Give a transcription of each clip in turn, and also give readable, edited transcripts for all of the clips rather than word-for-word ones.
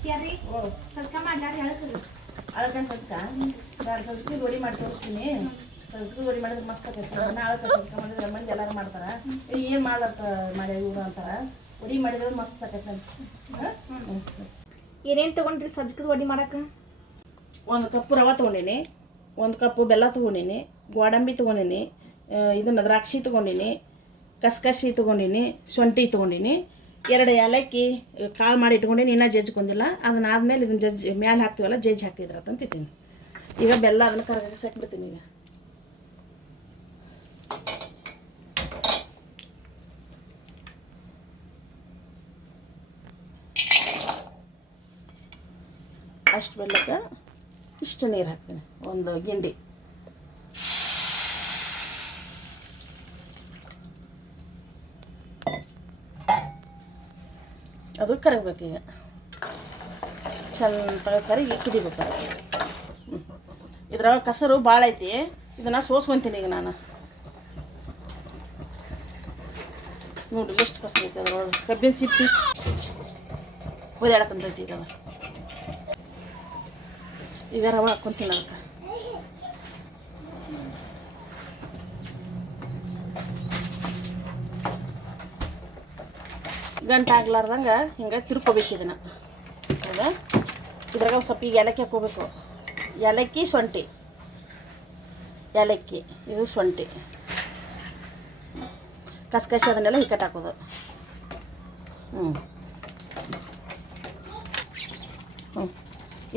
ಅತ್ತಿಯಾರಿ ಸಜ್ಕ ಮಾಡ್ಲಾರ ಹೇಳ್ತೀರಿ ಅಳಕ ಸಜ್ಕ ಸಜ್ಕಿ ಗೋಡಿ ಮಾಡಿ ತೋರಿಸ್ತೀನಿ ಸಜ್ಕಿ ಗೋಡಿ ಮಾಡಿದ್ರೆ ಮಸ್ತ್ ಆಕೈತಿ ಅಳಕ ಸಜ್ಕ ಮಾಡಿದ್ರೆ ಮಂದಿ ಎಲ್ಲಾರು ಮಾಡ್ತಾರ ಏನು ಮಾಡ್ಲತ್ತ ಮಾಡಿ ಇವ್ರು ಅಂತಾರ ವಡಿ ಮಾಡಿದ್ರೆ ಮಸ್ತ್ ಆಕೈತಿ ಏನೇನು ತೊಗೊಂಡ್ರಿ ಸಜ್ಕದ ವಡಿ ಮಾಡಕ್ಕೆ 1 ಕಪ್ ರವೆ ತೊಗೊಂಡೀನಿ 1 ಕಪ್ ಬೆಲ್ಲ ತೊಗೊಂಡೀನಿ ಗೋಡಂಬಿ ತೊಗೊಂಡೀನಿ ಇದನ್ನು ದ್ರಾಕ್ಷಿ ತೊಗೊಂಡೀನಿ ಕಸ್ಕಸಿ ತೊಗೊಂಡೀನಿ ಶುಂಠಿ ತೊಗೊಂಡೀನಿ 2 ಏಲಕ್ಕಿ ಕಾಳು ಮಾಡಿ ಇಟ್ಕೊಂಡೀನಿ ಇನ್ನೂ ಜಜ್ಜಿಕೊಂಡಿಲ್ಲ ಅದನ್ನಾದ್ಮೇಲೆ ಇದನ್ನು ಜಜ್ಜಿ ಮ್ಯಾಲೆ ಹಾಕ್ತೀವಲ್ಲ ಜಜ್ಜಿ ಹಾಕ್ತಿದ್ರತ್ತಂತ ಇಟ್ಟೀನಿ ಈಗ ಬೆಲ್ಲ ಅದನ್ನು ಕರಗಕ್ಕೆ ಸಾಕ್ಬಿಡ್ತೀನಿ ಈಗ ಅಷ್ಟು ಬೆಲ್ಲಕ್ಕೆ ಇಷ್ಟು ನೀರು ಹಾಕ್ತೀನಿ 1 ಗಿಂಡಿ ಅದು ಕರಗಬೇಕು ಈಗ ಚಂದ ಕರಗಿ ಕುದಿಬೇಕು ಇದ್ರಾಗ ಕಸರು ಭಾಳ ಐತಿ ಇದನ್ನು ಸೋಸ್ಕೊತೀನಿ ಈಗ ನಾನು ನೋಡಿ ಎಷ್ಟು ಕಸರು ಐತಿ ಅದ್ರೊಳಗೆ ಕಬ್ಬಿನ ಸಿಪ್ಪಿ ಒದ್ಯಾಡಕ್ಕಂತೈತಿ ಈಗ ಈಗ ರವೆ ಹಾಕ್ಕೊಂತೀನಿ ಅದಕ್ಕೆ ಗಂಟು ಆಗ್ಲಾರ್ದಂಗೆ ಹಿಂಗೆ ತಿರ್ಕೋಬೇಕು ಇದನ್ನು ಹೌದಾ ಇದ್ರಾಗ ಸ್ವಲ್ಪ ಈಗ ಏಲಕ್ಕಿ ಹಾಕ್ಕೋಬೇಕು ಏಲಕ್ಕಿ ಶುಂಠಿ ಏಲಕ್ಕಿ ಇದು ಶುಂಠಿ ಕಸ್ಕಸಿ ಅದನ್ನೆಲ್ಲ ಹಿಕ್ಕಟ್ಟು ಹಾಕೋದು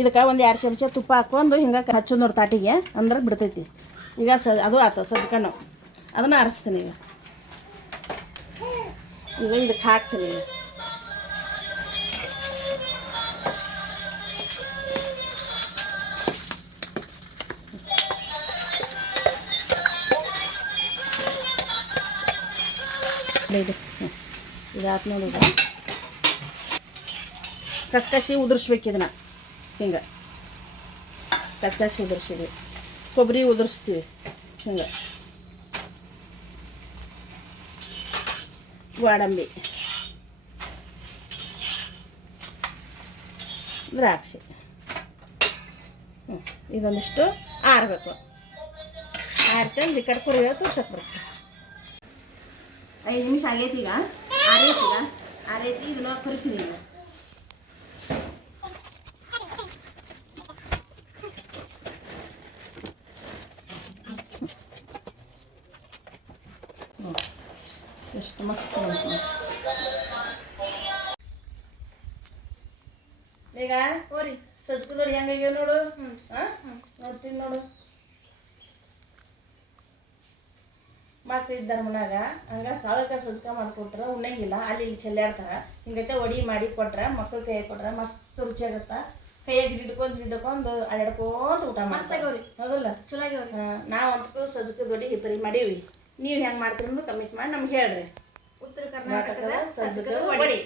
ಇದಕ್ಕೆ 1-2 ಚಮಚ ತುಪ್ಪ ಹಾಕ್ಕೊಂಡು ಹಿಂಗೆ ಹಚ್ಚೋದು ನೋಡಿ ತಾಟಿಗೆ ಅಂದ್ರೆ ಬಿಡ್ತೈತಿ ಈಗ ಅದು ಆತು ಸಜ್ಕಣ್ಣು ಅದನ್ನು ಆರಿಸ್ತೀನಿ ಈಗ ಇದಕ್ಕೆ ಹಾಕ್ತೀನಿ ಇದಾತು ನೋಡಿ ಈಗ ಕಸ್ಕಸಿ ಉದುರಿಸ್ಬೇಕು ಇದನ್ನು ಹಿಂಗೆ ಕಸ್ಕಸಿ ಉದುರಿಸಿದ್ವಿ ಕೊಬ್ಬರಿ ಉದುರಿಸ್ತೀವಿ ಹಿಂಗೆ ಗೋಡಂಬಿ ದ್ರಾಕ್ಷಿ ಇದೊಂದಿಷ್ಟು ಆರಬೇಕು ಆರ್ತಂದು ಈ ಕಡೆ ಕುರಿಯ ತುರ್ಸಕ್ಕೆ ಬರುತ್ತೆ 5 ನಿಮಿಷ ಆಗೈತಿ ಈಗ ಆರೈತಿ ಇದನ್ನ ಕರಿತೀನಿ ಈಗ ಎಷ್ಟು ಮಸ್ತ್ ಈಗ ಓರಿ ಸಜ್ಕದೋಡಿ ಹೆಂಗಾಗ್ಯಾವ ನೋಡು ನೋಡ್ತೀನಿ ನೋಡು ಮಕ್ಳು ಇದ್ದಾರೆ ಮನ್ಯಾಗ ಹಂಗೆ ಸಾಳಕ್ಕೆ ಸಜ್ಕ ಮಾಡಿಕೊಟ್ರೆ ಉಣ್ಣಂಗಿಲ್ಲ ಅಲ್ಲಿ ಇಲ್ಲಿ ಚೆಲ್ಲಾಡ್ತಾರ ಹಿಂಗೈತೆ ಒಡಿ ಮಾಡಿ ಕೊಟ್ರೆ ಮಕ್ಳು ಕೈಯಾಗ ಕೊಟ್ರೆ ಮಸ್ತ್ ರುಚಿ ಆಗುತ್ತಾ ಕೈಯಾಗ ಹಿಡ್ಕೊಂಡು ಅಲ್ಲಾಡ್ಕೊಂತ ಊಟ ಮಾಡ್ತಾವ್ರಿ ಹೌದಲ್ಲ ಚಲೋ ಆಗ್ಯಾವ್ರಿ ನಾವಂತೂ ಸಜ್ಕದೋಡಿ ಬರೀ ಮಾಡೀವಿ ನೀವು ಹೆಂಗೆ ಮಾಡ್ತೀರಿ ಕಮೆಂಟ್ ಮಾಡಿ ನಮ್ಗೆ ಹೇಳ್ರಿ ಉತ್ತರ ಕರ್ನಾಟಕದ ಸಜ್ಕದ ವಡಿ